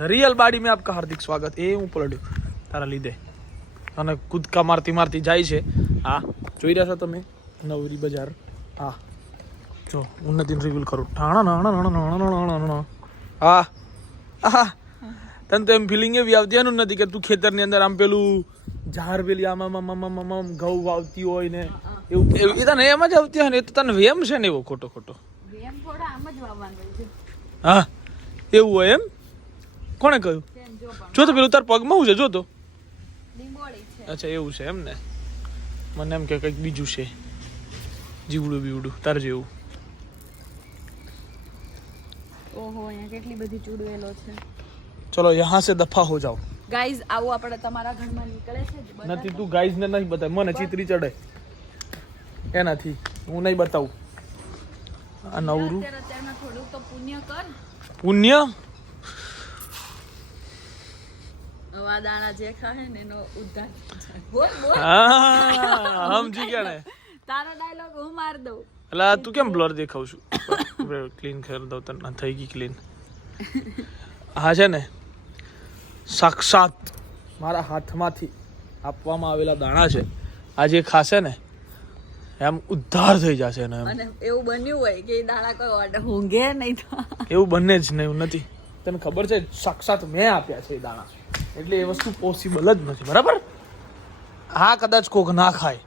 The real બાડી में आपका हार्दिक स्वागत। એ હું પલડ્યો તારા લીધે અને કૂદકા મારતી મારતી જાય છે। હા જોઈ રહ્યા છો તમે નવરી બજાર। હા જો ઉન્નતિને રિવીલ કરું હા હા તને તો એમ ફિલિંગ એવી આવતી હોય ને ઉન્નતિ કે તું ખેતરની અંદર આમ પેલું ઝાડ પેલી આમ ઘઉં વાવતી હોય ને એવું એ તને એમ જ આવતી હોય ને એ તો તને વેમ છે ને એવો ખોટો ખોટો હા એવું હોય એમ કોણે કહ્યું જો તો પેલું તાર પગમાં હું છે જો તો અચ્છા એવું છે એમ ને મને એમ કે કંઈક બીજું છે જીવડું બીવડું તાર જેવું ઓહો અહીંયા કેટલી બધી ચૂડવેલો છે। ચલો યહાં સે દફા હો જાઓ ગાઈઝ આવો આપણે તમારા ઘરમાં નીકળે છે નથી તું ગાઈઝ ને નહીં બતાય મને ચિત્રી ચડે એનાથી હું નહીં બતાવું આ નવરું અત્યારના થોડુંક તો પુણ્ય કર પુણ્ય નવા દાણા જે ખાય ને એનો ઉદ્ધાર બોલ બોલ હા સમજી ગયા ને તારો ડાયલોગ હું માર દઉં એટલે તું કેમ બ્લર દેખાવ છું ક્લીન કરી દઉં તને થઈ ગઈ ક્લીન હા છે ને સાક્ષાત મારા હાથમાંથી આપવામાં આવેલા દાણા છે આજે ખાશે ને એમ ઉદ્ધાર થઈ જશે ને અને એવું બન્યું હોય કે દાણા કોઈ ઓર્ડર ઊંઘે નહીં તો એવું બને જ નહીં નથી તને ખબર છે સાક્ષાત મેં આપ્યા છે એ દાણા એટલે એ વસ્તુ પોસિબલ જ નથી બરાબર હા કદાચ કોક ના ખાય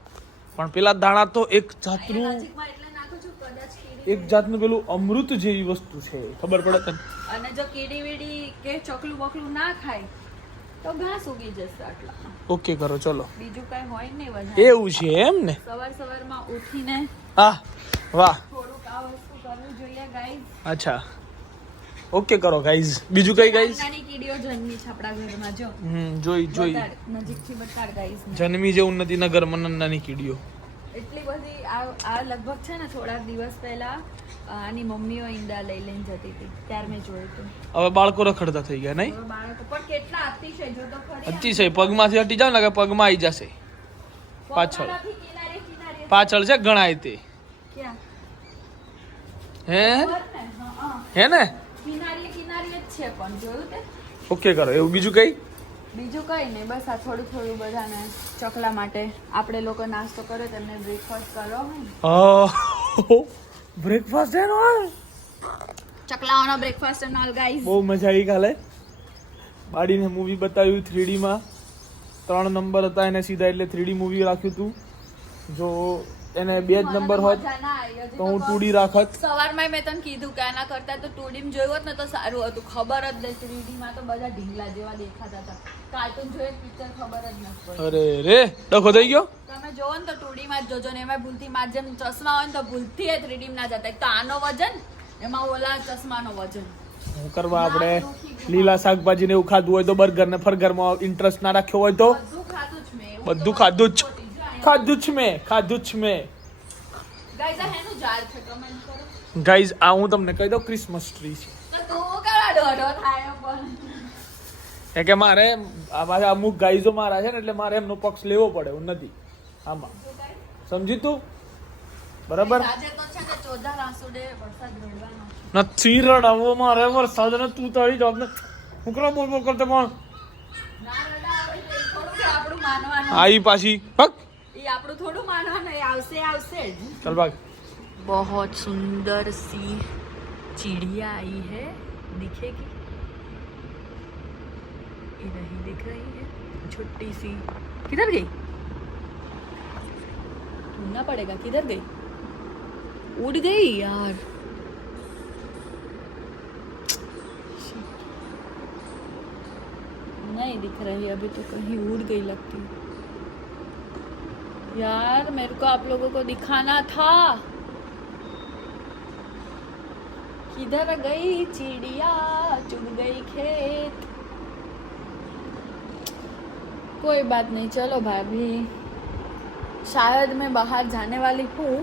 પણ પેલા દાણા તો એક જાતનું પેલું અમૃત જેવી વસ્તુ છે ખબર પડે તને અને જો કીડી વીડી કે ચકલું બકલું ના ખાય તો ઘાસ ઉગી જશે આટલા ઓકે કરો ચલો બીજું કઈ હોય નહીં વધારે એવું છે એમ ને સવારમાં ઉઠીને હા વાહ થોડુંક આ વસ્તુ કરવું જોઈએ ગાઈઝ અચ્છા ઓકે કરો ગાઈઝ બીજું કઈ ગાઈઝ નાની કીડીઓ જન્મી છે આપણા ઘરમાં જો જોઈ નજીકથી બતાડ ગાઈઝ જન્મી જે ઉન્નતિના ઘરમાં નાની કીડીઓ એટલી બધી આ લગભગ છે ને થોડાક દિવસ પહેલા આની મમ્મીઓ ઈંડા લઈને જતી હતી ત્યારે મેં જોયું હતું હવે બાળકો રખડતા થઈ ગયા નહીં બાળકો પણ કેટલા અતિશય જો તો ખરી અતિશય પગમાંથી હટી જાવ ને કે પગમાં આવી જશે પાછળ છે ગણાય તે ક્યાં હે ને કિનારી જ છે પણ જોયું તે ઓકે કરો એવું બીજું કઈ બીજું કઈ નહીં બસ આ થોડું થોડું બધાને ચકલા માટે આપણે લોકો નાસ્તો કરે તેમને બ્રેકફાસ્ટ કરો બ્રેકફાસ્ટ એનો ચકલાઓનો બ્રેકફાસ્ટ એન્ડ ઓલ ગાઈઝ બહુ મજા આવી કાલે બાડીને મૂવી બતાવ્યું 3D માં 3 નંબર હતા એને સીધા એટલે 3D મૂવી રાખ્યું હતું જો એને 2 જ નંબર હોત તો હું 2D રાખત સવારમાં મેં તને કીધું કે આના કરતા તો 2D માં જોયું હોત ને તો સારું હતું ખબર જ નહીં 3D માં તો બધા ઢીંગલા જેવા દેખાતા હતા કાર્ટૂન જોઈએ પિક્ચર ખબર જ ન પડી અરે રે ડખો થઈ ગયો તમે જોવો ને તો 2D માં જ જોજો ને એમાં ભૂલથી માં જેમ ચશ્મા હોય ને તો ભૂલથી એ 3D માં ના જતા તો આનો વજન એમાં ઓલા ચશ્માનો વજન શું કરવા આપણે લીલા શાકભાજી ને એવું ખાધું હોય તો બર્ગર ને ફર્ગરમાં ઇન્ટરેસ્ટ ના રાખ્યો હોય તો બધું ખાધું જ મેં ગાઈઝ આ હેનું ઝાડ છે કમેન્ટ કરો ગાઈઝ આ હું તમને કહી દઉં ક્રિસમસ ટ્રી છે તો તું કેવા ડોડો થાય પણ એ કે મારે આ અમુક ગાઈઝો મારા છે ને એટલે મારે એમનો પક્ષ લેવો પડે હું નથી આમાં સમજી તું બરાબર આજે તો છે ને 14 આસુડે વરસાદ રડવાનો નથી રડાવો મારે વરસાદ ને તું તારી જોબ ને હું કરો બોલ કરતે પણ ના રડાવે એટલે થોડું કે આપણું માનવાનું આઈ પાછી પક ये આપણું થોડું માનવાનું એ આવશે જ चल भाग बहुत सुंदर सी चिड़िया आई है दिखेगी ये नहीं दिख रही है छोटी सी किधर गई ढूंढना पड़ेगा किधर गई उड़ गई यार नहीं दिख रही अभी तो कहीं उड़ गई लगती यार मेरे को आप लोगों को दिखाना था किधर गई चिड़िया चुग गई खेत कोई बात नहीं चलो भाभी शायद मैं बाहर जाने वाली हूँ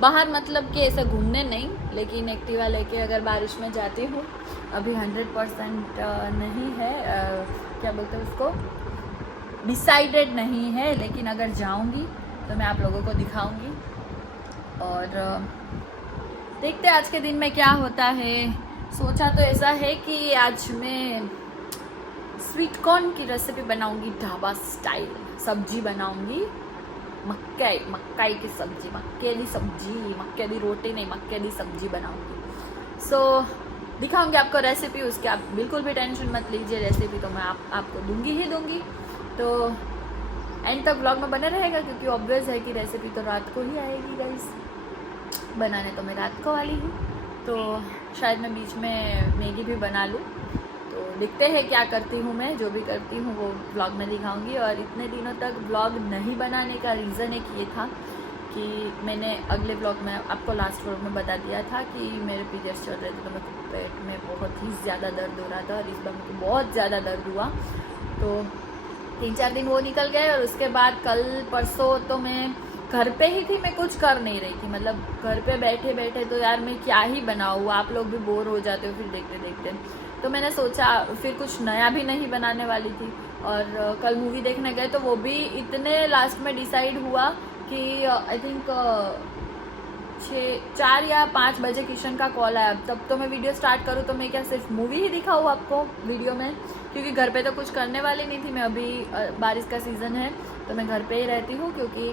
बाहर मतलब कि ऐसा घूमने नहीं लेकिन एक्टिवा लेके अगर बारिश में जाती हूँ अभी 100% नहीं है क्या बोलते हैं उसको डिसाइडेड नहीं है लेकिन अगर जाऊँगी तो मैं आप लोगों को दिखाऊंगी और देखते हैं आज के दिन में क्या होता है। सोचा तो ऐसा है कि आज मैं स्वीट कॉर्न की रेसिपी बनाऊंगी ढाबा स्टाइल. सब्जी बनाऊंगी મકાઈ की सब्जी, मक्के सब्जी, मक्के दी रोटी नहीं, मक्के दी सब्जी बनाऊंगी. सो दिखाऊंगी आपको रेसिपी. उसके आप बिल्कुल भी टेंशन मत लीजिए, रेसिपी तो मैं आपको दूंगी ही दूंगी. तो एंड तक ब्लॉग में बने रहेगा क्योंकि ऑब्वियस है कि रेसिपी तो रात को ही आएगी गाइस. बनाने तो मैं रात को वाली हूँ, तो शायद मैं बीच में मैगी भी बना लूँ. तो देखते हैं क्या करती हूँ मैं. जो भी करती हूँ वो ब्लॉग में दिखाऊंगी. और इतने दिनों तक ब्लॉग नहीं बनाने का रीज़न एक ये था कि मैंने अगले ब्लॉग में आपको लास्ट व्लॉग में बता दिया था कि मेरे पीरियड्स चल रहे थे, तो मेरे को पेट में बहुत ही ज़्यादा दर्द हो रहा था. और इस बार मेरे को बहुत ज़्यादा दर्द हुआ. तो 3-4 दिन वो निकल गए. और उसके बाद कल परसों तो मैं घर पे ही थी, मैं कुछ कर नहीं रही थी. मतलब घर पे बैठे बैठे तो यार मैं क्या ही बनाऊँ, आप लोग भी बोर हो जाते हो फिर देखते देखते. तो मैंने सोचा फिर कुछ नया भी नहीं बनाने वाली थी. और कल मूवी देखने गए तो वो भी इतने लास्ट में डिसाइड हुआ कि आई थिंक 4 या 5 बजे किशन का कॉल आया. तब तो मैं वीडियो स्टार्ट करूँ तो मैं क्या सिर्फ मूवी ही दिखाऊँ आपको वीडियो में, क्योंकि घर पे तो कुछ करने वाली नहीं थी मैं. अभी बारिश का सीज़न है तो मैं घर पे ही रहती हूँ, क्योंकि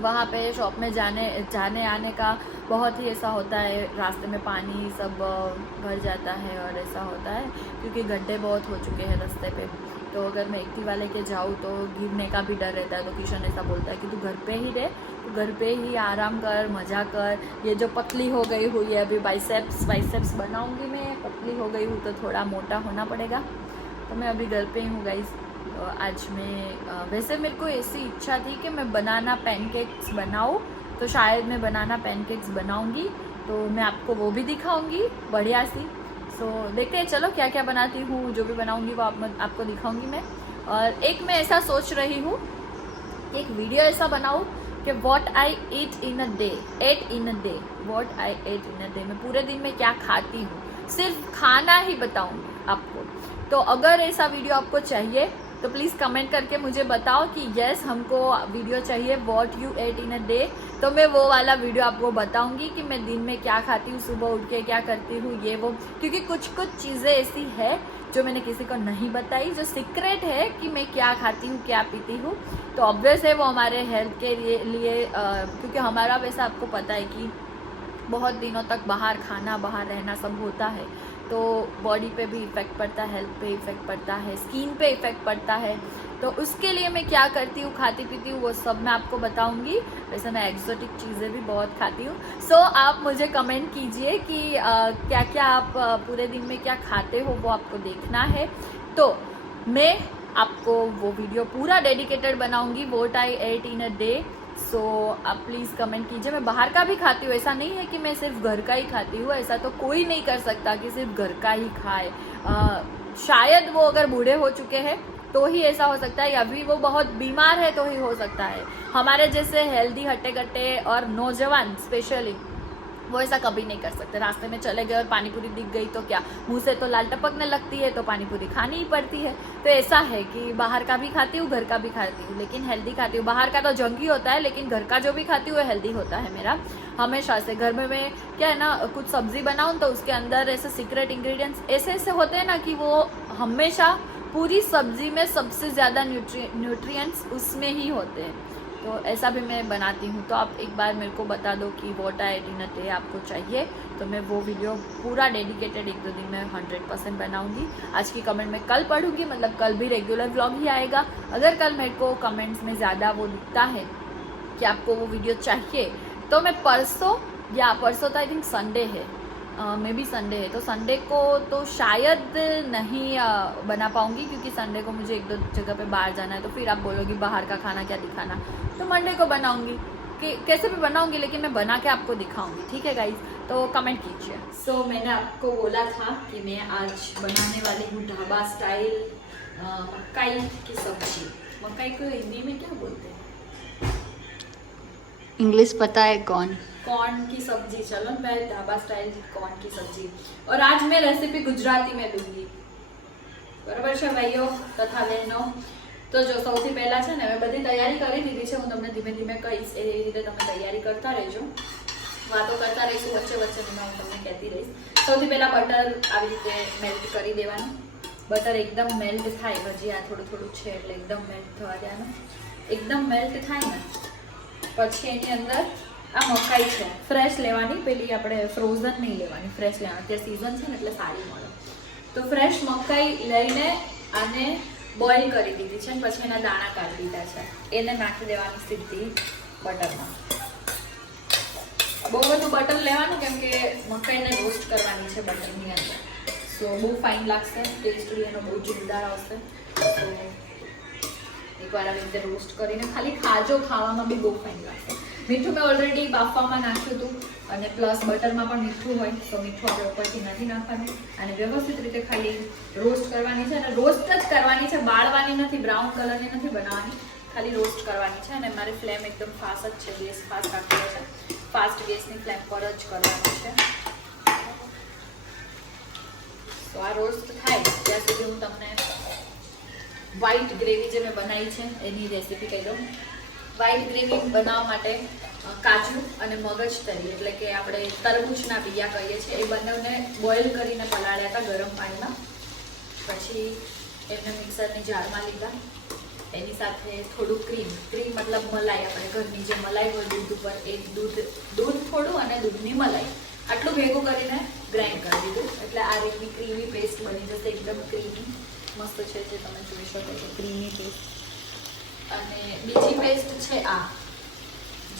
वहाँ पे शॉप में जाने आने का बहुत ही ऐसा होता है. रास्ते में पानी सब भर जाता है और ऐसा होता है क्योंकि गड्ढे बहुत हो चुके हैं रास्ते पे. तो अगर मैं एक्टिवा लेके जाऊँ तो गिरने का भी डर रहता है. तो किशन ऐसा बोलता है कि तू घर पे ही रह, तू घर पे ही आराम कर, मज़ा कर. ये जो पतली हो गई हुई है अभी बाइसेप्स बनाऊँगी मैं. पतली हो गई हूँ तो थोड़ा मोटा होना पड़ेगा. तो मैं अभी घर पे ही हूँ गाइस. आज मैं वैसे मेरे को ऐसी इच्छा थी कि मैं बनाना पैनकेक्स बनाऊँ, तो शायद मैं बनाना पैनकेक्स बनाऊँगी. तो मैं आपको वो भी दिखाऊँगी बढ़िया सी. सो देखते हैं चलो क्या क्या बनाती हूँ. जो भी बनाऊँगी वो आपको दिखाऊँगी मैं. और एक मैं ऐसा सोच रही हूँ, एक वीडियो ऐसा बनाऊँ कि what I eat in a day. मैं पूरे दिन में क्या खाती हूँ, सिर्फ खाना ही बताऊँगी आपको. तो अगर ऐसा वीडियो आपको चाहिए तो प्लीज़ कमेंट करके मुझे बताओ कि यस हमको वीडियो चाहिए what you ate in a day. तो मैं वो वाला वीडियो आपको बताऊंगी कि मैं दिन में क्या खाती हूँ, सुबह उठ के क्या करती हूँ, ये वो. क्योंकि कुछ चीज़ें ऐसी है जो मैंने किसी को नहीं बताई, जो सीक्रेट है कि मैं क्या खाती हूँ, क्या पीती हूँ. तो ऑब्वियस है वो हमारे हेल्थ के लिए क्योंकि हमारा वैसा आपको पता है कि बहुत दिनों तक बाहर खाना, बाहर रहना सब होता है. तो बॉडी पे भी इफ़ेक्ट पड़ता है, हेल्थ पे इफ़ेक्ट पड़ता है, स्किन पे इफ़ेक्ट पड़ता है. तो उसके लिए मैं क्या करती हूँ, खाती पीती हूँ, वो सब मैं आपको बताऊँगी. वैसे मैं एक्सोटिक चीज़ें भी बहुत खाती हूँ. सो आप मुझे कमेंट कीजिए कि क्या क्या आप पूरे दिन में क्या खाते हो, वो आपको देखना है. तो मैं आपको वो वीडियो पूरा डेडिकेटेड बनाऊँगी what I eat in a day. So आप प्लीज़ कमेंट कीजिए. मैं बाहर का भी खाती हूँ, ऐसा नहीं है कि मैं सिर्फ घर का ही खाती हूँ. ऐसा तो कोई नहीं कर सकता कि सिर्फ घर का ही खाए. शायद वो अगर बूढ़े हो चुके हैं तो ही ऐसा हो सकता है, या भी वो बहुत बीमार है तो ही हो सकता है. हमारे जैसे हेल्दी हट्टे कट्टे और नौजवान स्पेशली वो ऐसा कभी नहीं कर सकते. रास्ते में चले गए और पानी पूरी दिख गई तो क्या, मुंह से तो लाल टपकने लगती है, तो पानी पूरी खानी ही पड़ती है. तो ऐसा है कि बाहर का भी खाती हूँ, घर का भी खाती हूँ, लेकिन हेल्दी खाती हूँ. बाहर का तो जंक ही होता है, लेकिन घर का जो भी खाती हूँ वो हेल्दी होता है मेरा हमेशा से. घर में मैं क्या है ना, कुछ सब्जी बनाऊँ तो उसके अंदर ऐसे सीक्रेट इंग्रेडिएंट्स ऐसे होते हैं ना कि वो हमेशा पूरी सब्जी में सबसे ज़्यादा न्यूट्रिएंट्स उसमें ही होते हैं. तो ऐसा भी मैं बनाती हूँ. तो आप एक बार मेरे को बता दो कि व्हाट आई डिनर डे आपको चाहिए, तो मैं वो वीडियो पूरा डेडिकेटेड 1-2 दिन में 100% बनाऊँगी. आज की कमेंट मैं कल पढ़ूँगी, मतलब कल भी रेगुलर व्लॉग ही आएगा. अगर कल मेरे को कमेंट्स में ज़्यादा वो दिखता है कि आपको वो वीडियो चाहिए, तो मैं परसों तो आई थिंक संडे है, मे बी संडे है, तो संडे को तो शायद नहीं बना पाऊँगी, क्योंकि संडे को मुझे 1-2 जगह पे बाहर जाना है. तो फिर आप बोलोगी बाहर का खाना क्या दिखाना, तो मंडे को बनाऊँगी. कि कैसे भी बनाऊँगी, लेकिन मैं बना के आपको दिखाऊँगी. ठीक है गाइज, तो कमेंट कीजिए. सो मैंने आपको बोला था कि मैं आज बनाने वाली हूँ ढाबा स्टाइल मकाई की सब्जी. मकाई को हिंदी में क्या बोलते हैं, इंग्लिश पता है कौन की सब्जी. चलो मैं ढाबा स्टाइल कॉर्न की सब्जी. और आज मैं रेसिपी गुजराती में दूंगी, बराबर છે ભાઈઓ તથા બહેનો. તો જો સૌથી પહેલા છે ને મેં બધી તૈયારી કરી દીધી છે. હું તમને ધીમે ધીમે કહીશ, એ રીતે તમે તૈયારી કરતા રહેજો, વાતો કરતા રહીશું વચ્ચે વચ્ચે હું તમને કહેતી રહીશ. સૌથી પહેલા બટર આવી રીતે મેલ્ટ કરી દેવાનું. બટર એકદમ મેલ્ટ થાય, હજી આ થોડું થોડું છે એટલે એકદમ મેલ્ટ થવા દેવાનું. એકદમ મેલ્ટ થાય ને પછી એની અંદર આ મકાઈ છે ફ્રેશ લેવાની, પેલી આપણે ફ્રોઝન નહીં લેવાની, ફ્રેશ લેવાની. અત્યારે સિઝન છે ને એટલે સારી મળે. તો ફ્રેશ મકાઈ લઈને આને બોઇલ કરી દીધી છે, પછી એના દાણા કાઢી દીધા છે. એને નાખી દેવાની સીધી બટરમાં. બહુ બધું બટર લેવાનું કેમ કે મકાઈને રોસ્ટ કરવાની છે બટરની અંદર. સો બહુ ફાઇન લાગશે, ટેસ્ટ બી એનો બહુ જોરદાર આવશે. તો એકવાર આવી રીતે રોસ્ટ કરીને ખાલી ખાજો, ખાવામાં બી બહુ ફાઇન લાગશે. મીઠું મેં ઓલરેડી બાફવામાં નાખ્યું હતું અને પ્લસ બટરમાં પણ મીઠું હોય તો મીઠું આપણે ઉપરથી નથી નાખવાનું. અને વ્યવસ્થિત રીતે ખાલી રોસ્ટ કરવાની છે અને રોસ્ટ જ કરવાની છે, બાળવાની નથી, બ્રાઉન કલરની નથી બનાવવાની, ખાલી રોસ્ટ કરવાની છે. અને મારી ફ્લેમ એકદમ ફાસ્ટ જ છે, ગેસ ફાસ્ટ રાખવાનો છે, ફાસ્ટ ગેસની ફ્લેમ પર જ કરવાનું છે. તો આ રોસ્ટ થાય ત્યાં સુધી હું તમને વ્હાઈટ ગ્રેવી જે મેં બનાવી છે એની રેસીપી કહી દઉં. વ્હાઈટ ગ્રેવી બનાવવા માટે કાજુ અને મગજ તરી એટલે કે આપણે તરબૂચના બિયા કહીએ છીએ એ બંનેને બોઇલ કરીને પલાળ્યા હતા ગરમ પાણીમાં. પછી એમને મિક્સરની જારમાં લીધા. એની સાથે થોડું ક્રીમ મતલબ મલાઈ, આપણે ઘરની જે મલાઈ હોય દૂધ ઉપર, એ દૂધ થોડું અને દૂધની મલાઈ આટલું ભેગું કરીને ગ્રાઇન્ડ કરી દીધું. એટલે આ રીતની ક્રીમી પેસ્ટ બની જશે, એકદમ ક્રીમી મસ્ત છે, જે તમે જોઈ શકો છો ક્રીમી પેસ્ટ. અને બીજી પેસ્ટ છે આ,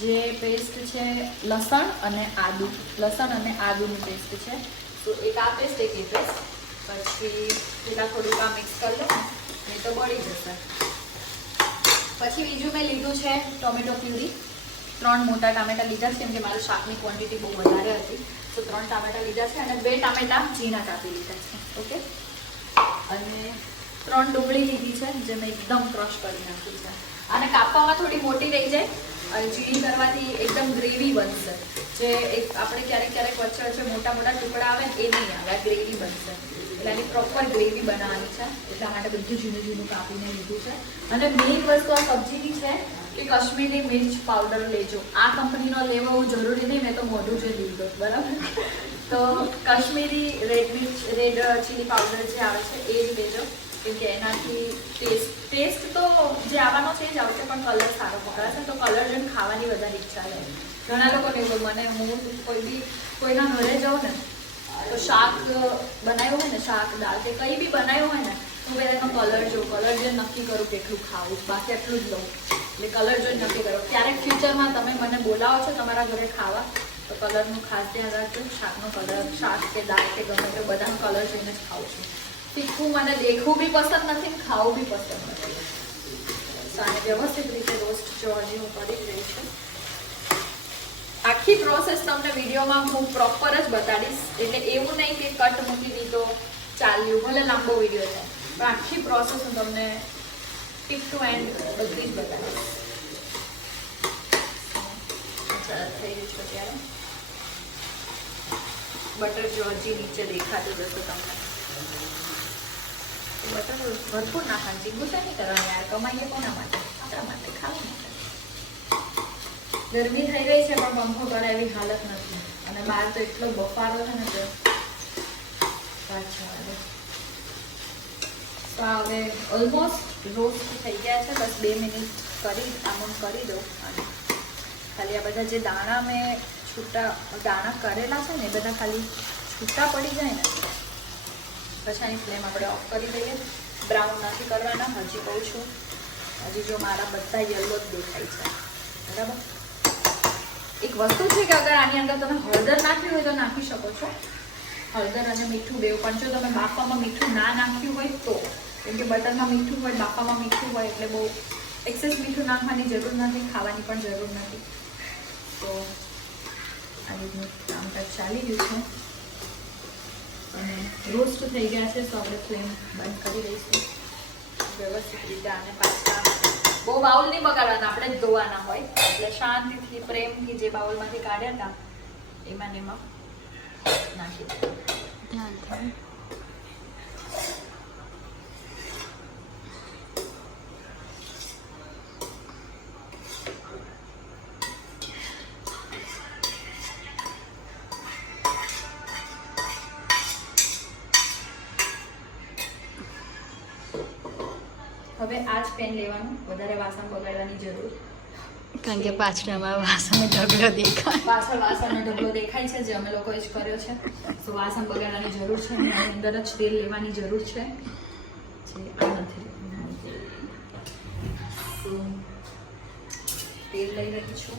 જે પેસ્ટ છે લસણ અને આદુની પેસ્ટ છે. તો એક આ પેસ્ટ, એક એ પેસ્ટ. પછી પેલા થોડુંક આ મિક્સ કરી લો, નહીં તો બળી જશે. પછી બીજું મેં લીધું છે ટોમેટો પ્યુરી. 3 મોટા ટામેટા લીધા છે કેમ કે મારું શાકની ક્વોન્ટિટી બહુ વધારે હતી, તો 3 ટામેટા લીધા છે અને 2 ટામેટા ઝીણા કાપી લીધા છે. ઓકે. અને 3 ડુંગળી લીધી છે જે મેં એકદમ ક્રશ કરી નાખી છે. અને કાપવામાં થોડી મોટી રહી જાય અને ઝીણી કરવાથી એકદમ ગ્રેવી બનશે. જે એક આપણે ક્યારેક વચ્ચે મોટા ટુકડા આવે ને એ નહીં આવે, આ ગ્રેવી બનશે. એટલે એની પ્રોપર ગ્રેવી બનાવવાની છે, એટલા માટે બધું ઝીણું કાપીને લીધું છે. અને મેઇન વસ્તુ આ સબ્જીની છે કે કશ્મીરી મિર્ચ પાવડર લેજો. આ કંપનીનો લેવો એવું જરૂરી નહીં, મેં તો મોઢું જ લીધો બરાબર. તો કશ્મીરી રેડ ચીલી પાવડર જે આવે છે એ જ લેજો, કેમ કે એનાથી ટેસ્ટ તો જે આવવાનો છે જ આવશે, પણ કલર સારો પકડાશે. તો કલર જોઈને ખાવાની વધારે ઈચ્છા લે. ઘણા લોકોને મને હું કોઈના ઘરે જાઉં ને તો શાક બનાવ્યું હોય ને, શાક દાળ કે કંઈ બી બનાવ્યું હોય ને, હું પહેલાં એનો કલર જોઈને નક્કી કરું કેટલું ખાવું, બાકી એટલું જ લઉં. એટલે કલર જોઈને નક્કી કરો. ક્યારેક ફ્યુચરમાં તમે મને બોલાવો છો તમારા ઘરે ખાવા તો કલરનું ખાસ ધ્યાન રાખજો. શાકનો કલર, શાક કે દાળ કે ગમે તે બધાનો કલર જોઈને જ ખાઉં છું. તીખું મને દેખવું બી પસંદ નથી, ખાવું બી પસંદ નથી. આને વ્યવસ્થિત રીતે રોસ્ટ જો હજી હું કરી જ રહી છું. આખી પ્રોસેસ તમને વિડીયોમાં હું પ્રોપર જ બતાડીશ. એટલે એવું નહીં કે કટ મૂકી દીધો ચાલ્યું, ભલે લાંબો વિડીયો છે, પણ આખી પ્રોસેસ હું તમને ટીપ ટુ એન્ડ બધી જ બતાવીશ. થઈ રહ્યું છે ત્યારે બટર જો હજી નીચે દેખાતું જશે તમને. બટર ભરપૂર નાખવાનું, ચીંગું નહીં કરવાનું યાર, કમાઈએ કોના માટે? આપણા માટે, ખાવા માટે. ગરમી થઈ ગઈ છે પણ પંખો કરે એવી હાલત નથી. અને બહાર તો એટલો બફારો છે ને તો પાછળ. તો હવે ઓલમોસ્ટ રોસ્ટ થઈ ગયા છે. બસ 2 મિનિટ આમ કરી દો. અને ખાલી આ બધા જે દાણા મેં દાણા કરેલા છે ને એ બધા ખાલી છૂટા પડી જાય ને પછી આની ફ્લેમ આપણે ઓફ કરી દઈએ. બ્રાઉન નથી કરવાના, હજી કહું છું. હજી જો મારા બધા યલો જ દેખાય છે બરાબર. એક વસ્તુ છે કે અગર આની અંદર તમે હળદર નાખ્યું હોય તો નાખી શકો છો, હળદર અને મીઠું બેવ. પણ જો તમે બાફામાં મીઠું ના નાખ્યું હોય તો, કેમ કે બટરમાં મીઠું હોય, બાફામાં મીઠું હોય, એટલે બહુ એક્સેસ મીઠું નાખવાની જરૂર નથી, ખાવાની પણ જરૂર નથી. તો આ રીતનું કામકાજ ચાલી રહ્યું છે અને રોસ્ટ થઈ ગયા છે. તો આપણે ફ્લેમ બંધ કરી દઈશું વ્યવસ્થિત રીતે. આને પાછા બહુ બાઉલ નહીં બગાડવાના, આપણે જ ધોવાના હોય. એટલે શાંતિથી પ્રેમથી જે બાઉલમાંથી કાઢ્યા હતા એમાં ને એમાં નાખી દો. ધ્યાનથી હવે આ જ પેન લેવાનું, વધારે વાસણ બગાડવાની જરૂર. કારણ કે પાછળમાં વાસણનો ઢગલો દેખાય. પાછળ વાસણનો ઢગલો દેખાય છે, જે અમે લોકોએ જ કર્યો છે. તો વાસણ બગાડવાની જરૂર છે નહીં, આની અંદર જ તેલ લેવાની જરૂર છે, જે આ નથી લેવાનું. તેલ લઈ રહી છું.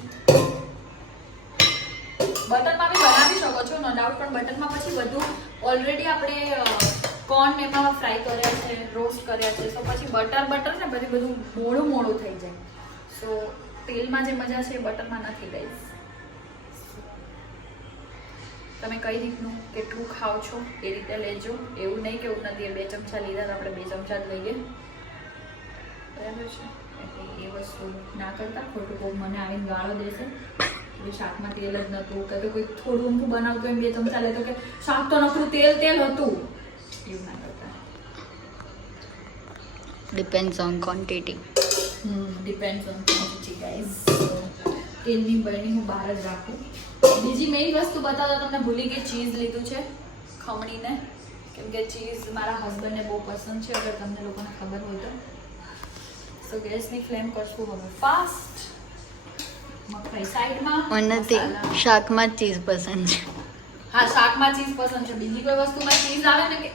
બટરમાં બી બનાવી શકો છો, નો ડાઉટ, પણ બટરમાં પછી બધું ઓલરેડી આપણે કોર્ન એમાં ફ્રાય કર્યા છે, રોસ્ટ કર્યા છે, તો પછી બટર ને પછી બધું મોડું થઈ જાય. સો તેલમાં જે મજા છે એ બટરમાં નથી ગાઈસ. તમે કઈ રીતનું કેટલું ખાઓ છો એ રીતે લેજો. એવું નહીં કે એવું નથી 2 ચમચા લીધા તો આપણે 2 ચમચા જ લઈએ, બરાબર છે? એટલે એ વસ્તુ ના કરતા. ખોટું કોઈ મને આવીને ગાળો દેશે શાકમાં તેલ જ નહોતું, કે કોઈ થોડું ઊંધું બનાવતું એમ 2 ચમચા લેતો કે શાક તો નકરું તેલ હતું, એવું ના કરતા. Depends on quantity. Depends on quantity guys. તેલની બરણી હું બહાર જ રાખું. બીજી મેઇન વસ્તુ બતાવતા તમને ભૂલી ગઈ, ચીઝ લીધું છે ખમણીને, કેમ કે ચીઝ મારા હસબન્ડને બહુ પસંદ છે, અગર તમને લોકોને ખબર હોય તો. સો ગેસની ફ્લેમ કરશું હવે ફાસ્ટ. મકાઈ સાઈડમાં. નથી, શાકમાં ચીઝ પસંદ છે. હા, શાકમાં ચીઝ પસંદ છે. બીજી કોઈ વસ્તુમાં ચીઝ આવે ને કે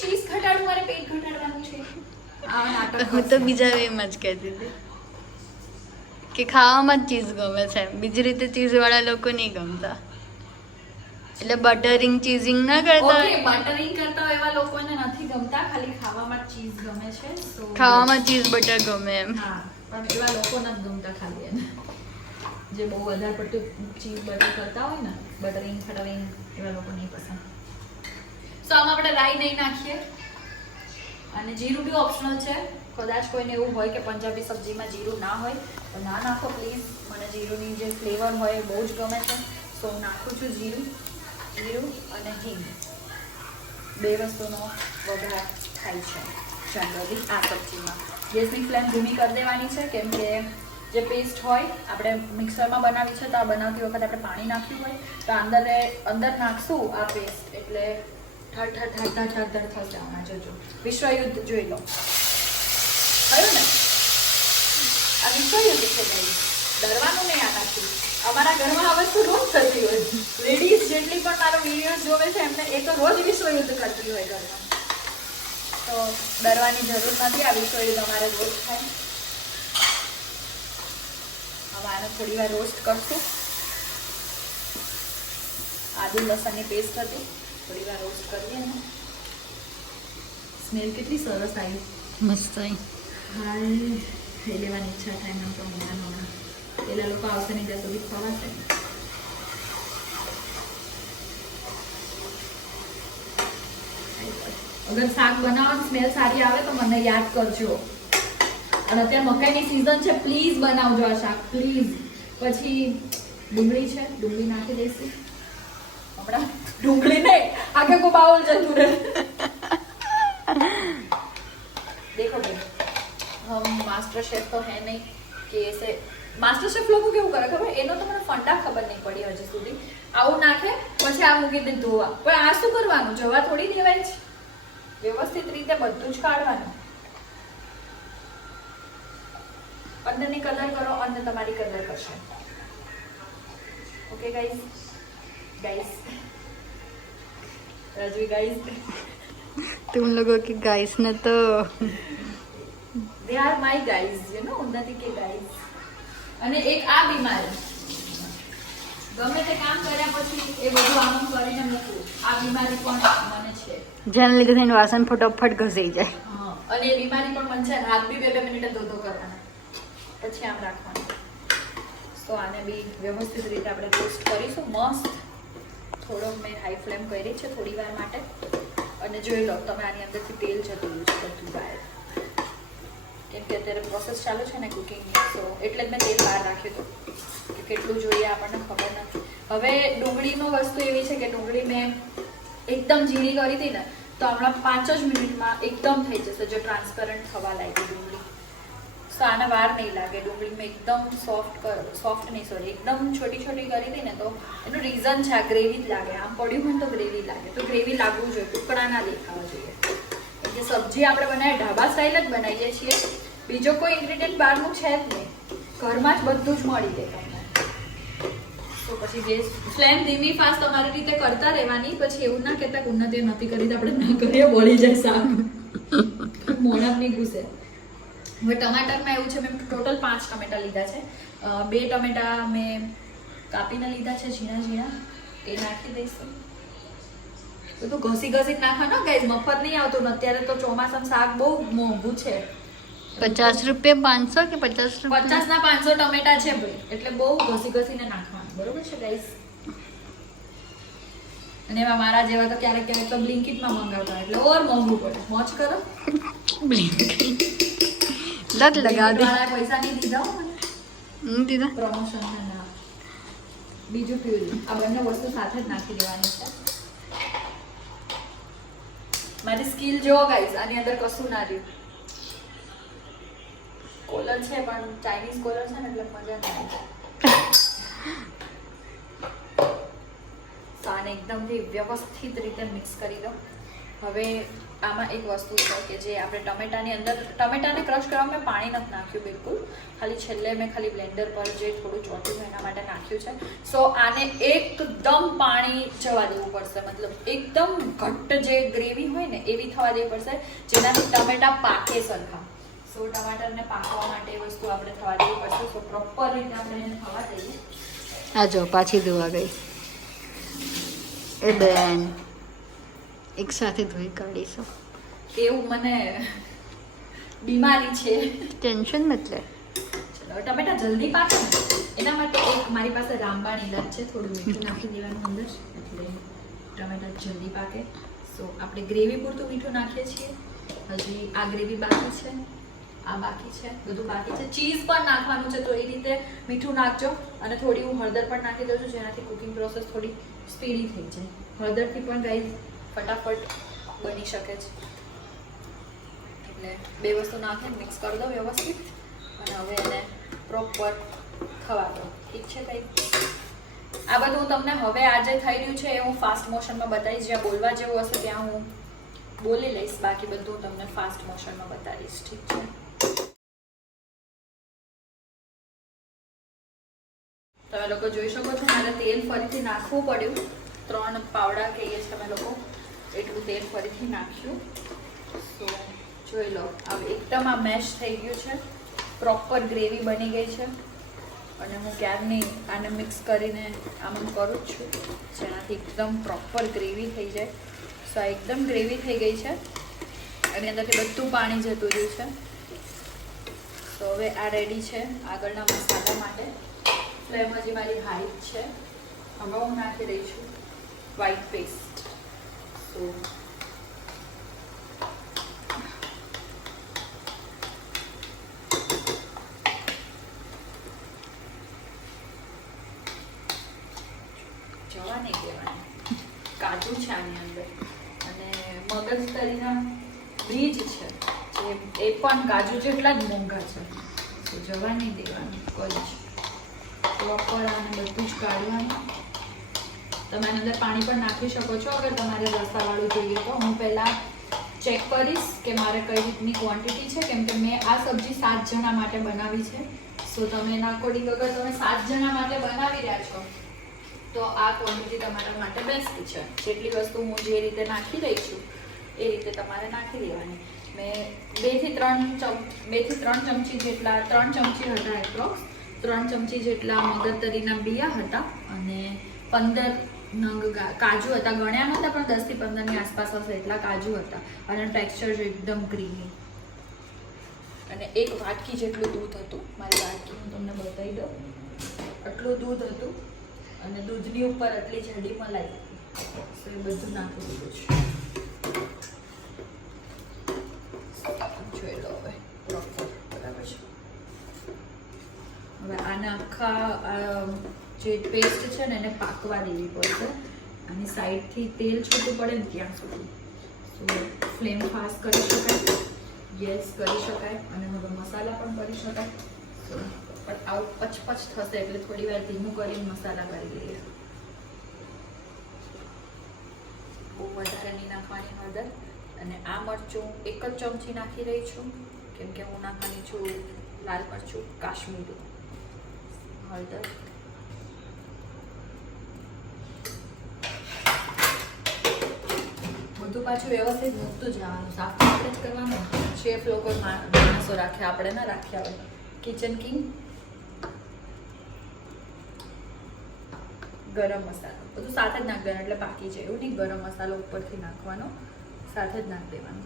ચીઝ ઘટાડું, મારે પેટ ઘટાડવાનું છે, આવા નાટક. હું તો બીજા વેમાં જ કહેતી હતી કે ખાવામાં જ ચીઝ ગમે છે, બીજી રીતે ચીઝવાળા લોકો નહીં ગમતા. એટલે બટરિંગ ચીઝિંગ ના કરતા. ઓકે, બટરિંગ કરતા હોય એવા લોકોને નથી ગમતા, ખાલી ખાવામાં ચીઝ ગમે છે. સો ખાવામાં ચીઝ બટર ગમે એમ. હા, પણ એવા લોકો નથી ગમતા ખાલી એને, જે બહુ વધારે પડતું ચીઝ બટર કરતા હોય ને, બટરિંગ ફટરિંગ, એવા લોકો નહીં પસંદ. સો આમાં આપણે રાઈ નહીં નાખીએ, અને જીરું બી ઓપ્શનલ છે. કદાચ કોઈને એવું હોય કે પંજાબી સબ્જીમાં જીરું ના હોય તો ના નાખો પ્લીઝ. મને જીરુંની જે ફ્લેવર હોય એ બહુ જ ગમે છે. સો હું નાખું છું જીરું અને હિંગ. 2 વસ્તુનો વઘાર થાય છે જનરલી આ સબ્જીમાં. ગેસની ફ્લેમ ધીમી કરી દેવાની છે, કેમ કે જે પેસ્ટ હોય આપણે મિક્સરમાં બનાવી છે, તો આ બનાવતી વખતે આપણે પાણી નાખ્યું હોય તો અંદર નાખશું આ પેસ્ટ, એટલે ઠર થશે. આમાં જોજો, વિશ્વયુદ્ધ જોઈ લો, થયું ને? આ વિશ્વયુદ્ધ છે ગાઈસ, ડરવાનું નહીં આનાથી. અમારા ઘરમાં આ વસ્તુ રોજ થતી હોય. લેડીઝ જેટલી પણ મારો વિડીયોઝ જોવે છે એમને એ તો રોજ વિશ્વયુદ્ધ કરતી હોય ઘરમાં, તો ડરવાની જરૂર નથી. આ વિશ્વયુદ્ધ અમારે રોજ થાય. હવે આને થોડી વાર રોસ્ટ કરશું. આદુ લસણની પેસ્ટ હતી, થોડી વાર રોસ્ટ કરીએ ને. સ્મેલ કેટલી સરસ આવી, મસ્ત થઈ. હાય, ખાઈ લેવાની ઈચ્છા થાય મને તો હમણાં. પેલા લોકો આવશે નહીં ત્યાં સુધી ખવાશે. અગર શાક બનાવવાની સ્મેલ સારી આવે તો મને યાદ કરજો. અને અત્યારે મકાઈની સિઝન છે, પ્લીઝ બનાવજો આ શાક, પ્લીઝ. પછી ડુંગળી છે, ડુંગળી નાખી દઈશું હમણાં. ડુંગળી નહીં, આગે કો બાઉલ જતું રહે. देखो भाई, हम मास्टर शेफ तो है नहीं कि ऐसे मास्टर शेफ લોકો કેવું કરે ખબર, એનો તો મને ફંડા ખબર નહીં પડી હજી સુધી. આવું નાખે પછી આ મૂકી દે ધોવા, પણ આ શું કરવાનું, જવા થોડી દેવાય છે. વ્યવસ્થિત રીતે બધું જ કાઢવાનું. અંદરની કદર કરો, અંદર તમારી કદર કરશે. ઓકે ગાઈઝ, રાજવી ગાઈઝ, तुम लोगों की गाइस ने तो they are my guys, you know, ઉન્નતિ કે guys. અને એક આ બીમારી, ગમે તે કામ કર્યા પછી એ બધું આમ કરીને મૂકવું, આ બીમારી પણ મને છે. જેને લીધે થઈને વાસણ ફટાફટ ઘસાઈ જાય. હા, અને એ બીમારી પણ મને છે. હાથ બી 2 મિનિટ ધોધો કરવાના, પછી આમ રાખવાનું. તો આને બી વ્યવસ્થિત રીતે આપણે રોસ્ટ કરીશું મસ્ત. થોડો મેં હાઈ ફ્લેમ કરી છે થોડી વાર માટે. અને જોઈ લો તમે, આની અંદરથી તેલ જતું છે બધું બહાર, કેમ કે અત્યારે પ્રોસેસ ચાલુ છે ને કુકિંગની. તો એટલે જ મેં તેલ બહાર રાખ્યું હતું કે કેટલું જોઈએ આપણને ખબર નથી. હવે ડુંગળીનું વસ્તુ એવી છે કે ડુંગળી મેં એકદમ ઝીણી કરી હતી ને, તો હમણાં 5 જ મિનિટમાં એકદમ થઈ જશે, જો ટ્રાન્સપરન્ટ થવા લાગી ડુંગળી. તો આને વાર નહીં લાગે. ડુંગળી મેં એકદમ સોફ્ટ નહીં, સોરી, એકદમ છોટી છોટી કરી હતી ને, તો એનું રીઝન છે આ ગ્રેવી જ લાગે. આમ પડ્યું હોય તો ગ્રેવી લાગે, તો ગ્રેવી લાગવું જોઈએ, ટુકડા ના દેખાવા જોઈએ. જે સબ્જી આપણે બનાવીએ ઢાબા સ્ટાઇલ જ બનાવીએ છીએ. બીજો કોઈ ઇન્ગ્રેડિયન્ટ બહારનું છે જ નહીં, ઘરમાં જ બધું જ મળી જાય તમને. તો પછી ગેસ ફ્લેમ ધીમી ફાસ્ટ તમારી રીતે કરતા રહેવાની. પછી એવું ના કહેતા કે ઉન્નતિ નથી કરી તો આપણે ના કરીએ બળી જાય શાક, મોણપ નહીં ઘૂસે. હવે ટમાટરમાં એવું છે, મેં ટોટલ 5 ટમેટા લીધા છે. 2 ટમેટા મેં કાપીને લીધા છે ઝીણા ઝીણા, એ નાખી દઈશું. બધું ઘસી ઘસી નાખવાનું ગાઈઝ, મફત નહીં આવતું. અત્યારે તો ચોમાસામાં શાક બહુ મોંઘું છે. 50 રૂપિયા 500 કે 50 રૂપિયા 50 ના 500 ટમેટા છે ભાઈ, એટલે બહુ ઘસી ઘસીને નાખવાનું, બરોબર છે ગાઈઝ. અને એમાં મારા જેવા તો ક્યારેક ક્યારેક તો બ્લિંકિટમાં મંગાવતા, એટલે ઓર મોંઘું પડે. મોજ કરો. લત લગા દે. વાળા પૈસા નહીં દીધા હો મને, દીધા પ્રમોશન ના. બીજું પ્યુરી, આ બંને વસ્તુ સાથે જ નાખી દેવાની છે. મારી સ્કિલ જોવો ગાઈઝ, આની અંદર કશું ના રહ્યું. કોલર છે પણ ચાઇનીઝ કોલર છે ને એટલે મજા ના આવે. તો આને એકદમથી વ્યવસ્થિત રીતે મિક્સ કરી દો. હવે આમાં એક વસ્તુ છે કે જે આપણે ટમેટાની અંદર, ટમેટાને ક્રશ કરવામાં મેં પાણી નથી નાખ્યું બિલકુલ, ખાલી છેલ્લે મેં ખાલી બ્લેન્ડર પર જે થોડું ચોટ્યું છે એના માટે નાખ્યું છે. સો આને એકદમ પાણી જવા દેવું પડશે, મતલબ એકદમ ઘટ્ટ જે ગ્રેવી હોય ને એવી થવા દેવી પડશે, જેનાથી ટમેટા પાકે સરખા. સો ટમાટરને પાકવા માટે એ વસ્તુ આપણે થવા દેવી પડશે. સો પ્રોપર રીતે આપણે એને થવા દઈએ. આ જો પાછી ધોવા ગઈ એ બેન, એક સાથે ધોઈ કાઢીશું. એવું મને બીમારી છે. ટેન્શન મતલબ ચલો ટમેટા જલ્દી પાકે ને એના માટે એક મારી પાસે રામબાણ ઇલાજ છે. થોડું મીઠું નાખી દેવાનું અંદર, એટલે ટમેટા જલ્દી પાકે. સો આપણે ગ્રેવી પૂરતું મીઠું નાખીએ છીએ. હજી આ ગ્રેવી બાકી છે, આ બાકી છે, બધું બાકી છે. ચીઝ પણ નાખવાનું છે, તો એ રીતે મીઠું નાખજો. અને થોડી હું હળદર પણ નાખી દઉં છું, જેનાથી કુકિંગ પ્રોસેસ થોડી સ્પીડી થઈ જાય. હળદરથી પણ ગાઈઝ ફટાફટ બની શકે છે. એટલે 2 વસ્તુ નાખીને મિક્સ કરી દો વ્યવસ્થિત, અને હવે એને પ્રોપર થવા દો. ઠીક છે કંઈ? આ બધું હું તમને હવે આજે થઈ રહ્યું છે એ હું ફાસ્ટ મોશનમાં બતાવીશ. જ્યાં બોલવા જેવું હશે ત્યાં હું બોલી લઈશ, બાકી બધું હું તમને ફાસ્ટ મોશનમાં બતાવીશ. ઠીક છે? તમે લોકો જોઈ શકો છો મારે તેલ ફરીથી નાખવું પડ્યું. 3 પાવડા કહીએ છીએ તમે લોકો, એટલું તેલ ફરીથી નાખ્યું. સો જોઈ લો, હવે એકદમ આ મેશ થઈ ગયું છે, પ્રોપર ગ્રેવી બની ગઈ છે. અને હું ક્યારની આને મિક્સ કરીને આમ કરું જ છું, જેનાથી એકદમ પ્રોપર ગ્રેવી થઈ જાય. સો આ એકદમ ગ્રેવી થઈ ગઈ છે, એની અંદરથી બધું પાણી જતું રહ્યું છે. તો હવે આ રેડી છે આગળના મસાલા માટે. ફ્લેમ હજી મારી હાઈ છે. હવે હું નાખી રહી છું વ્હાઈટ પેસ્ટ. તો જવા નહીં દેવાની. કાજુ છે આની અંદર, અને મગજ તરીના બીજ છે, જે એ પણ કાજુ જેટલા જ મોંઘા છે. તો જવા નહીં દેવાનું કોઈ જ. પ્રોપર આને બધું જ કાઢવાનું. તમે આની અંદર પાણી પણ નાખી શકો છો અગર તમારે રસાવાળું જોઈએ તો. હું પહેલાં ચેક કરીશ કે મારે કઈ રીતની ક્વોન્ટિટી છે, કેમ કે મેં આ સબ્જી 7 જણા માટે બનાવી છે. સો તમે એના અકોર્ડિંગ અગર તમે 7 જણા માટે બનાવી રહ્યા છો તો આ ક્વોન્ટિટી તમારા માટે બેસ્ટ છે. જેટલી વસ્તુ હું જે રીતે નાખી રહી છું એ રીતે તમારે નાખી દેવાની. મેં 2 થી 3 ચમચી જેટલા, 3 ચમચી હતા એપ્રોક્સ, 3 ચમચી જેટલા મગજતરીના બિયા હતા, અને 15 નંગ કાજુ હતા. ગણ્યા નહોતા પણ 10 થી 15 ની આસપાસ હશે એટલા કાજુ હતા. અને ટેક્સચર જો એકદમ ક્રીમી. અને 1 વાટકી જેટલું દૂધ હતું. મારી વાટકી હું તમને બતાવી દઉં, આટલું દૂધ હતું. અને દૂધની ઉપર આટલી જાડી મલાઈ. તો એ બધું નાખી દીધું છે. જોઈ લો હવે પ્રોપર, બરાબર છે. હવે આને આખા જે પેસ્ટ છે ને એને પાકવા દેવી પડશે. આની સાઈડથી તેલ છૂટું પડે ને ત્યાં સુધી. સો ફ્લેમ ફાસ્ટ કરી શકાય, ગેસ કરી શકાય, અને હવે મસાલા પણ કરી શકાય. સો પણ આવું પચપચ થશે એટલે થોડી વાર ધીમું કરીને મસાલા કરી લઈએ. બહુ વધારે નહીં નાખવાની હળદર, અને આ મરચું એક જ ચમચી નાખી રહી છું, કેમ કે હું નાખવાની છું લાલ મરચું કાશ્મીરી. હળદર, બધું પાછું વ્યવસ્થિત મૂકતું જવાનું, સાફ તો આપણે જ કરવાનું. શેફ લોકો માણસો રાખે, આપણે ના રાખ્યા હોય. કિચન કિંગ, ગરમ મસાલો બધું સાથે જ નાખ દેવાનું, એટલે બાકી છે એવું નહીં. ગરમ મસાલો ઉપરથી નાખવાનો, સાથે જ નાખી દેવાનો.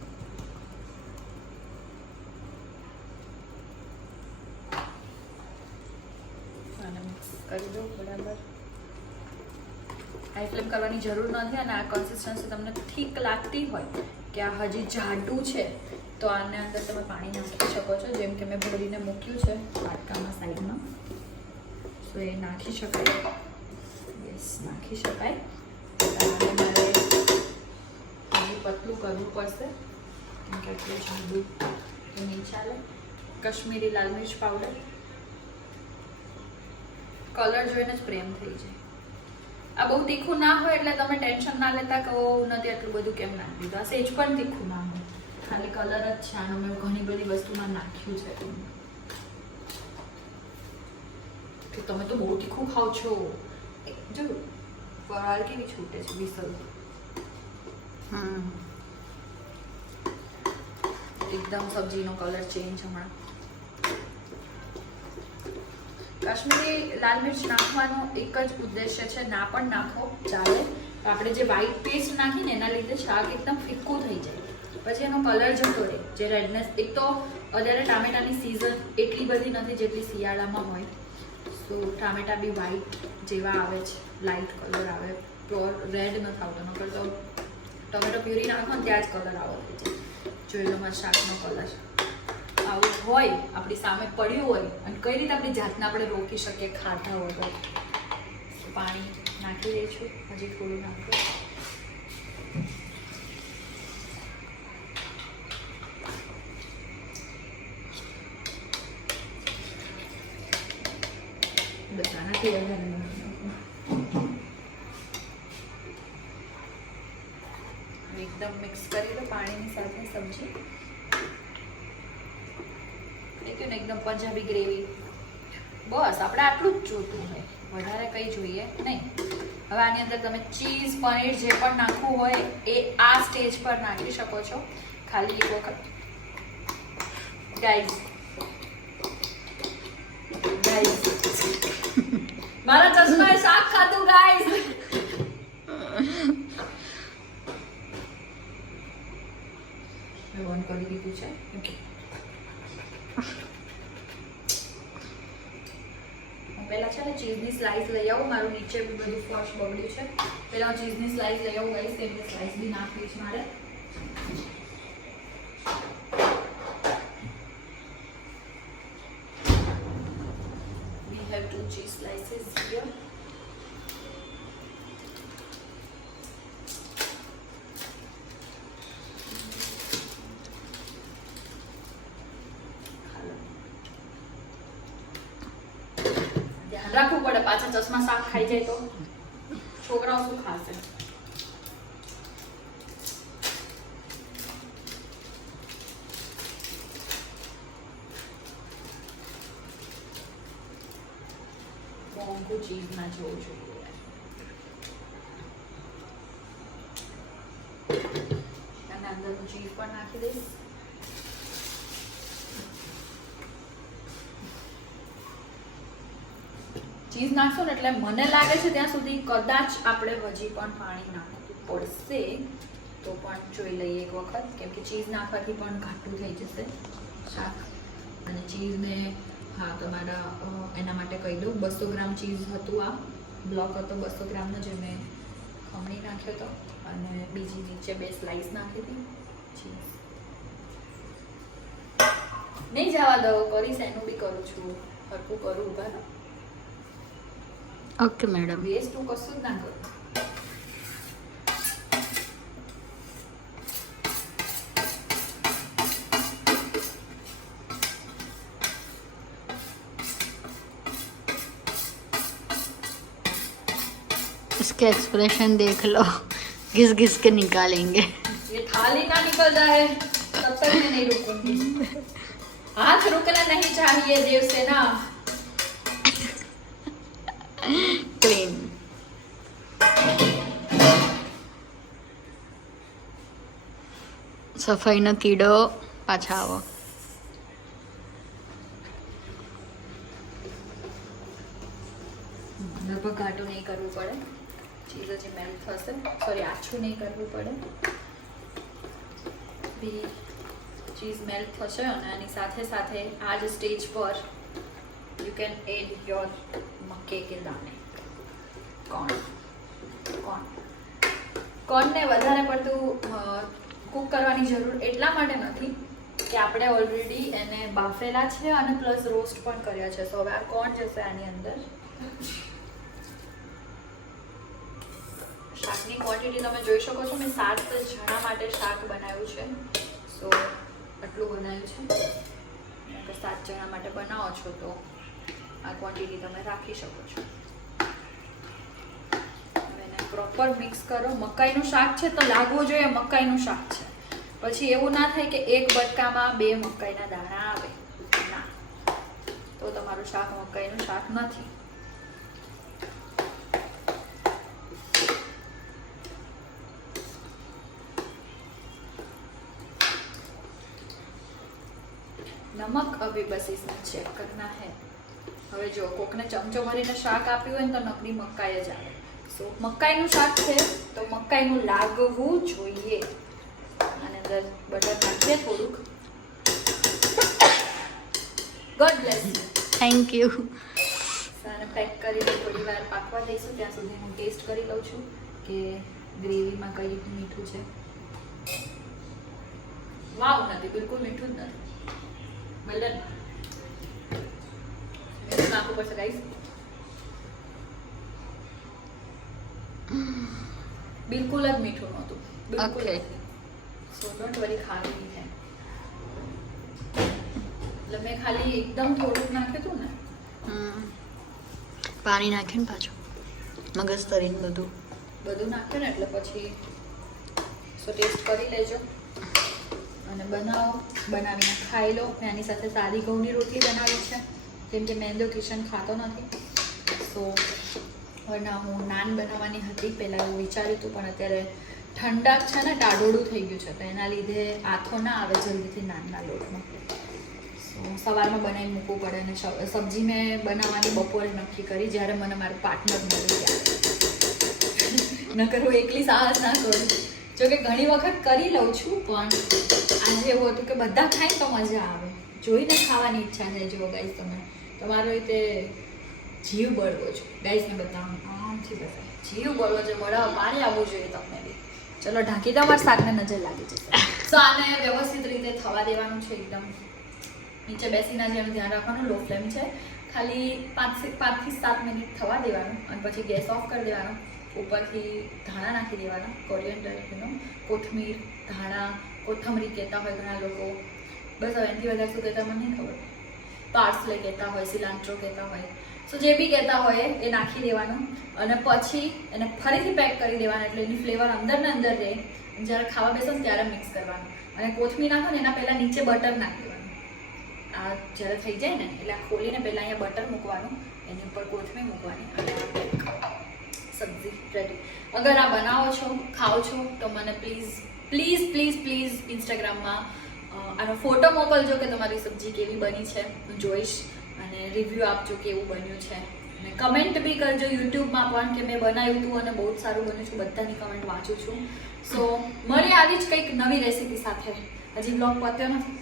અને મિક્સ કરી દો બરાબર. હાઈ ફ્લેમ કરવાની જરૂર નથી. અને આ કન્સિસ્ટન્સી તમને ઠીક લાગતી હોય કે આ હજી જાડું છે તો આને અંદર તમે પાણી નાખી શકો છો. જેમ કે મેં ભરીને મૂક્યું છે વાટકામાં સાઈડમાં, તો એ નાખી શકાય. યસ, નાખી શકાય. અને મારે હજી પતલું કરવું પડશે, કેમ કે એટલું જાડું એ નહીં ચાલે. કશ્મીરી લાલ મિર્ચ પાવડર, કલર જોઈને જ પ્રેમ થઈ જાય. આ બહુ તીખું ના હોય એટલે તમે ટેન્શન ના લેતા કે ઓ નથી આટલું બધું કેમ નાખી દીધું. આ સેજ પણ તીખું ના હોય, ખાલી કલર જ છે આનો. મેં ઘણી બધી વસ્તુમાં નાખ્યું છે. કે તમે તો બહુ તીખું ખાવ છો. જો ફરાળ કેવી છૂટે છે વિસલ. એકદમ સબ્જીનો કલર ચેન્જ હમણાં. કાશ્મીરી લાલ મિર્ચ નાખવાનો એક જ ઉદ્દેશ્ય છે, ના પણ નાખો ચાલે. આપણે જે વ્હાઈટ પેસ્ટ નાખીને એના લીધે શાક એકદમ ફિક્કું થઈ જાય, પછી એનો કલર જતો રહે. જે રેડનેસ, એક તો અત્યારે ટામેટાની સિઝન એટલી બધી નથી જેટલી શિયાળામાં હોય. તો ટામેટા બી વ્હાઈટ જેવા આવે છે, લાઇટ કલર આવે, પ્યોર રેડ નથી આવતો. નકર તો ટમેટો પ્યુરી નાખો ને ત્યાં જ કલર આવો થઈ જાય. જોઈ લો મારા શાકનો કલર આવું હોય, આપણી સામે પડ્યું હોય, અને કઈ રીતે આપણી જાતને આપણે રોકી શકીએ ખાધા વગર. પાણી નાખી દઈશું, હજી થોડું નાખું. બધાનાથી વધારે એકદમ મિક્સ કરી દો પાણીની સાથે સબ્જી. એકદમ પંજાબી ગ્રેવી. બસ આપણે આટલું જ જોતું હોય, વધારે કંઈ જોઈએ નહીં. હવે આની અંદર તમે ચીઝ, પનીર જે પણ નાખવું હોય એ આ સ્ટેજ પર નાખી શકો છો. ખાલી એક વખત ગાઈઝ મારા ચશ્માએ શાક ખાધું ગાઈઝ. મેં બંધ કરી દીધું છે. પહેલા છે ને ચીઝની સ્લાઇસ લઈ આવું. મારું નીચે બી બધું ફર્શ બગડ્યું છે. પહેલા હું ચીઝની સ્લાઇસ લઈ આવું ગાઈસ. તેમની સ્લાઇસ બી નાખવી છે મારે. We have 2 cheese slices here. રાખવું પડે, પાછા ચશ્મા શાક ખાઈ જાય તો છોકરાઓ શું ખાશે. મોંઘું ચીઝ ના જોવું જોઈએ. અને અંદરનું ચીઝ પણ નાખી દઈશ. ચીઝ નાખશો ને એટલે મને લાગે છે ત્યાં સુધી કદાચ આપણે હજી પણ પાણી નાખવું પડશે. તો પણ જોઈ લઈએ એક વખત, કેમ કે ચીઝ નાખવાથી પણ ઘાટું થઈ જશે શાક. અને ચીઝને હા તમારા એના માટે કહી દઉં, 200 ગ્રામ ચીઝ હતું. આ બ્લોક હતો 200 ગ્રામનો, જે મેં ખમણી નાખ્યો હતો. અને બીજી નીચે 2 સ્લાઇસ નાખી હતી ચીઝ. નહીં જવા દો, કરીશ એનું બી કરું છું, હરકું કરું. ઉભા રહો. Okay madam. વેસ્ટ હું કશું જ ના કરું. इसके एक्सप्रेशन देख लो, घिस घिस के निकालेंगे. ये थाली ना निकल जाए तब तक मैं नहीं रुकूंगी. हाथ रुकना नहीं चाहिए देव सेना. ક્લીન. સફાઈનો કીડો પાછા આવો. લગભગ ઘાટું નહીં કરવું પડે. ચીઝ હજી મેલ્ટ થશે. સોરી, આછું નહીં કરવું પડે. બી ચીઝ મેલ્ટ થશે અને આની સાથે સાથે આ જ સ્ટેજ પર you can add your makki કે દાણે. કોર્નને વધારે પડતું કૂક કરવાની જરૂર એટલા માટે નથી કે આપણે ઓલરેડી એને બાફેલા છે અને પ્લસ રોસ્ટ પણ કર્યા છે. સો હવે આ કોર્ન જશે આની અંદર. શાકની ક્વોન્ટિટી તમે જોઈ શકો છો. મેં 7 જણા માટે શાક બનાવ્યું છે. સો આટલું બનાવ્યું છે. અગર 7 જણા માટે બનાવો છો તો આ ક્વોન્ટિટી તમે રાખી શકો છો. એને પ્રોપર મિક્સ કરો. મકાઈનું શાક છે તો લાગવું જોઈએ મકાઈનું શાક છે. પછી એવું ના થાય કે એક બટકામાં 2 મકાઈના દાણા આવે. ના, તો તમારું શાક મકાઈનું શાક નથી. નમક અભી બસ इसमें ચેક करना है. હવે જો કોકને ચમચો ભરીને શાક આપ્યું હોય ને તો નકલી મકાઈ જ આવે. સો મકાઈનું શાક છે તો મકાઈનું લાગવું જોઈએ. આની અંદર બટર નાખીએ થોડુંક. God bless. Thank you. આને પેક કરીને થોડી વાર પાકવા દઈશું. ત્યાં સુધી હું ટેસ્ટ કરી લઉં છું કે ગ્રેવીમાં કઈ રીતનું મીઠું છે. વાવ, નથી, બિલકુલ મીઠું જ નથી. મેલન મીઠું નાખવું પડશે ગાઈસ. બિલકુલ જ મીઠું નહોતું. બિલકુલ. સો ડોન્ટ વરી, ખાવી નહીં થાય. એટલે મેં ખાલી એકદમ થોડુંક નાખ્યું હતું ને. પાણી નાખ્યું ને પાછું મગજ તરીને બધું નાખ્યું ને એટલે પછી સો ટેસ્ટ કરી લેજો અને બનાવો. બનાવીને ખાઈ લો. મેં આની સાથે સાદી ઘઉંની રોટલી બનાવી છે કેમ કે મેંદો કિશન ખાતો નથી. સો વરના હું નાન બનાવવાની હતી પહેલાં એવું વિચાર્યું હતું, પણ અત્યારે ઠંડક છે ને, ટાઢોળું થઈ ગયું છે તો એના લીધે આથો ના આવે જલ્દીથી નાનના લોટમાં. સો સવારમાં બનાવી મૂકવું પડે. અને સબ્જી મેં બનાવવાની બપોરે નક્કી કરી જ્યારે મને મારું પાર્ટનર મળી ગયા. નકર હું એકલી સાહસ ના કરું. જોકે ઘણી વખત કરી લઉં છું, પણ આજે એવું હતું કે બધા ખાય તો મજા આવે. જોઈને ખાવાની ઈચ્છા થાય. જો ગાઈસ તમે તમારો રીતે જીવ બળવો છો. ગાઈસને બતાવો આમથી બતાવો. જીવ બળવો છે, મળવા પાણી આવવું જોઈએ તમને બી. ચલો ઢાંકી દો, અમારા શાકને નજર લાગી જશે. સો આને વ્યવસ્થિત રીતે થવા દેવાનું છે. એકદમ નીચે બેસીને જેનું ધ્યાન રાખવાનું. લો ફ્લેમ છે. ખાલી 5 થી 7 મિનિટ થવા દેવાનું અને પછી ગેસ ઓફ કરી દેવાનો. ઉપરથી ધાણા નાખી દેવાના. કોરિએન્ડર, કોથમીર, ધાણા, કોથમરી કહેતા હોય ઘણા લોકો. બસ હવે એનાથી વધારે શું કહેતા મને નહીં ખબર. પાર્સલે કહેતા હોય, સિલાન્ટ્રો કહેતા હોય. સો જે બી કહેતા હોય એ નાખી દેવાનું અને પછી એને ફરીથી પેક કરી દેવાનું. એટલે એની ફ્લેવર અંદર ને અંદર રહે. જ્યારે ખાવા બેસો ને ત્યારે મિક્સ કરવાનું. અને કોથમીર નાખો ને એના પહેલાં નીચે બટર નાખી દેવાનું. આ જ્યારે થઈ જાય ને એટલે આ ખોલીને પહેલાં અહીંયા બટર મૂકવાનું, એની ઉપર કોથમીર મૂકવાની અને સબ્જી રેડી. અગર આ બનાવો છો, ખાઓ છો તો મને પ્લીઝ પ્લીઝ પ્લીઝ પ્લીઝ ઇન્સ્ટાગ્રામમાં આનો ફોટો મોકલજો કે તમારી સબ્જી કેવી બની છે. હું જોઈશ અને રિવ્યૂ આપજો કેવું બન્યું છે. અને કમેન્ટ બી કરજો યુટ્યુબમાં પણ કે મેં બનાવ્યું હતું અને બહુ જ સારું બન્યું છું. બધાની કમેન્ટ વાંચું છું. સો મળીએ આવી જ કંઈક નવી રેસીપી સાથે. હજી બ્લોગ પત્યો નથી,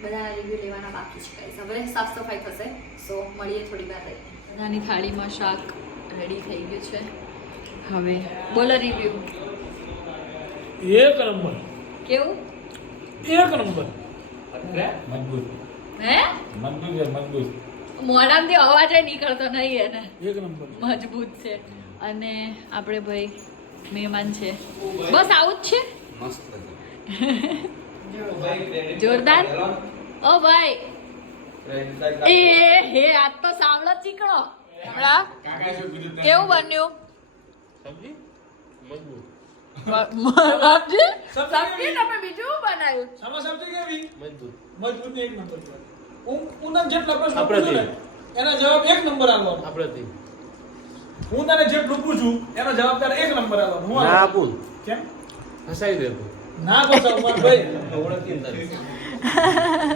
બધાના રિવ્યૂ લેવાના બાકી છે. હવે સાફ સફાઈ થશે. સો મળીએ થોડી વાર રહીને. નાની થાળીમાં શાક રેડી થઈ ગયું છે. હવે બોલો રિવ્યૂ. એક નંબર. કેવું? એક નંબર. મજબૂત હે? મજબૂત. મોઢામાંથી અવાજ નીકળતો નહીં એને. એક નંબર. મજબૂત છે. અને આપણે ભાઈ મહેમાન છે. બસ આવું જ છે. મસ્ત જોરદાર. ઓ ભાઈ એ હે આજ તો સાવળો ચીકણો. હમણાં કેવું બન્યું? સબ્જી મજબૂત. બાપજી સબ્જી તમે બીજું બનાવ્યું સામા સબ્જી કેવી મજબૂત મજબૂત ને એક નંબર હું પૂનમ જેટલા પ્રશ્નો પૂછું ને એના જવાબ એક નંબર આવવાનો આપણે હું તને જેટલું પૂછું એનો જવાબ તારે એક નંબર આવવાનો હું ના આપું કેમ હસાઈ દે ના બસાવ માર ભાઈ ઓળખી તારી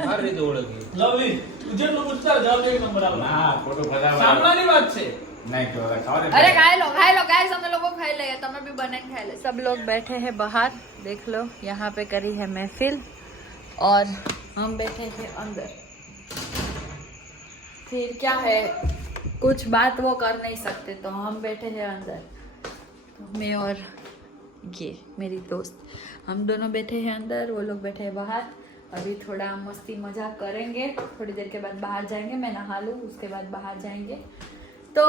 મારી રીતે ઓળખી લવલી તું જેટલું પૂછ તારે જવાબ એક નંબર આવવાનો ના ખોટું ફસાવા સામનાની વાત છે નહીં તો ખાવા દે अरे खाई लो गाइस हम लोग खाई ले तुम्हें भी बना के खाई ले सब लोग बैठे हैं बाहर देख लो यहाँ पे करी है महफिल और हम बैठे हैं अंदर फिर क्या है कुछ बात वो कर नहीं सकते तो हम बैठे हैं अंदर तो मैं और ये मेरी दोस्त हम दोनों बैठे हैं अंदर वो लोग बैठे हैं बाहर अभी थोड़ा मस्ती मजाक करेंगे थोड़ी देर के बाद बाहर जाएंगे मैं नहा लूँ उसके बाद बाहर जाएंगे तो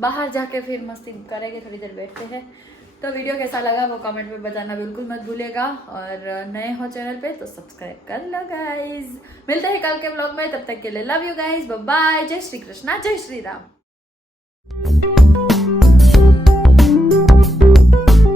बाहर जाके फिर मस्ती करेंगे थोड़ी देर बैठते हैं तो वीडियो कैसा लगा वो कमेंट में बताना बिल्कुल मत भूलिएगा और नए हो चैनल पे तो सब्सक्राइब कर लो गाइज मिलते हैं कल के व्लॉग में तब तक के लिए love you guys bye bye जय श्री कृष्णा जय श्री राम